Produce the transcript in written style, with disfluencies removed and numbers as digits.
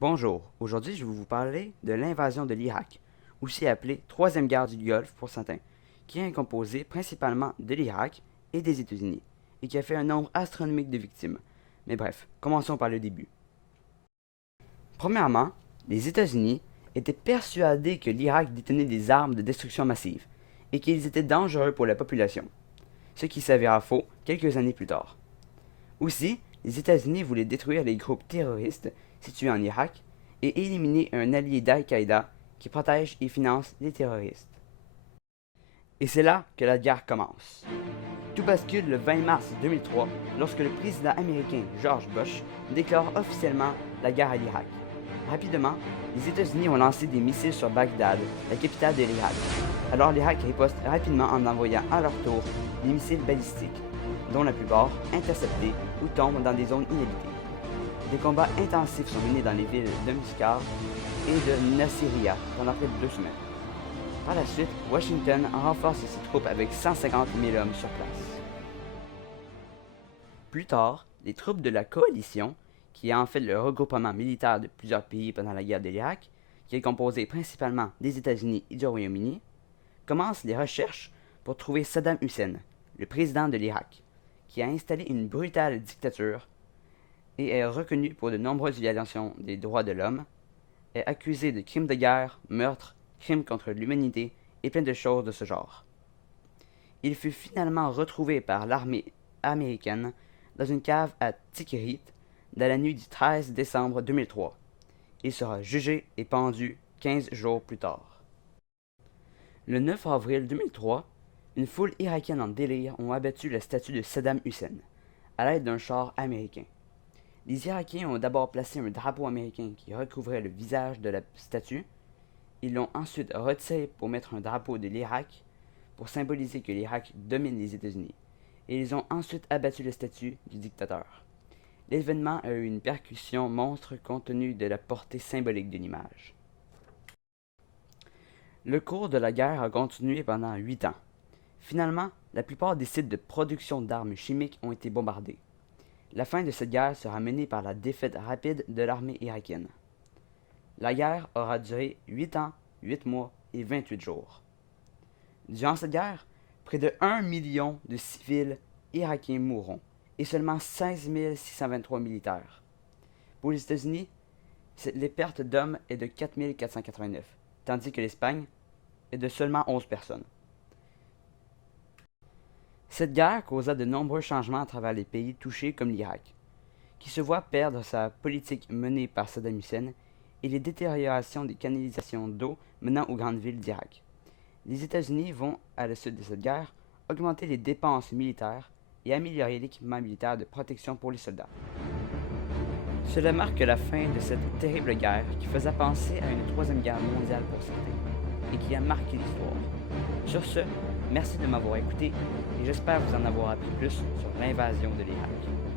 Bonjour, aujourd'hui je vais vous parler de l'invasion de l'Irak, aussi appelée Troisième guerre du Golfe pour certains, qui est composée principalement de l'Irak et des États-Unis, et qui a fait un nombre astronomique de victimes. Mais bref, commençons par le début. Premièrement, les États-Unis étaient persuadés que l'Irak détenait des armes de destruction massive, et qu'ils étaient dangereux pour la population, ce qui s'avéra faux quelques années plus tard. Aussi, les États-Unis voulaient détruire les groupes terroristes situés en Irak et éliminer un allié d'Al-Qaïda qui protège et finance les terroristes. Et c'est là que la guerre commence. Tout bascule le 20 mars 2003 lorsque le président américain George Bush déclare officiellement la guerre à l'Irak. Rapidement, les États-Unis ont lancé des missiles sur Bagdad, la capitale de l'Irak. Alors l'Irak riposte rapidement en envoyant à leur tour des missiles balistiques, dont la plupart interceptés ou tombent dans des zones inhabitées. Des combats intensifs sont menés dans les villes de Muscat et de Nasiriyah pendant près de 2 semaines. Par la suite, Washington renforce ses troupes avec 150 000 hommes sur place. Plus tard, les troupes de la coalition, qui est en fait le regroupement militaire de plusieurs pays pendant la guerre de l'Irak, qui est composé principalement des États-Unis et du Royaume-Uni, commencent les recherches pour trouver Saddam Hussein, le président de l'Irak, qui a installé une brutale dictature et est reconnu pour de nombreuses violations des droits de l'homme, est accusé de crimes de guerre, meurtres, crimes contre l'humanité et plein de choses de ce genre. Il fut finalement retrouvé par l'armée américaine dans une cave à Tikrit dans la nuit du 13 décembre 2003. Il sera jugé et pendu 15 jours plus tard. Le 9 avril 2003, une foule irakienne en délire ont abattu la statue de Saddam Hussein à l'aide d'un char américain. Les Irakiens ont d'abord placé un drapeau américain qui recouvrait le visage de la statue. Ils l'ont ensuite retiré pour mettre un drapeau de l'Irak pour symboliser que l'Irak domine les États-Unis. Et ils ont ensuite abattu la statue du dictateur. L'événement a eu une percussion monstre compte tenu de la portée symbolique de l'image. Le cours de la guerre a continué pendant 8 ans. Finalement, la plupart des sites de production d'armes chimiques ont été bombardés. La fin de cette guerre sera menée par la défaite rapide de l'armée irakienne. La guerre aura duré 8 ans, 8 mois et 28 jours. Durant cette guerre, près de 1 million de civils irakiens mourront et seulement 16 623 militaires. Pour les États-Unis, les pertes d'hommes est de 4 489, tandis que l'Espagne est de seulement 11 personnes. Cette guerre causa de nombreux changements à travers les pays touchés comme l'Irak, qui se voit perdre sa politique menée par Saddam Hussein et les détériorations des canalisations d'eau menant aux grandes villes d'Irak. Les États-Unis vont, à la suite de cette guerre, augmenter les dépenses militaires et améliorer l'équipement militaire de protection pour les soldats. Cela marque la fin de cette terrible guerre qui faisait penser à une troisième guerre mondiale pour certains, et qui a marqué l'histoire. Sur ce, merci de m'avoir écouté et j'espère vous en avoir appris plus sur l'invasion de l'Irak.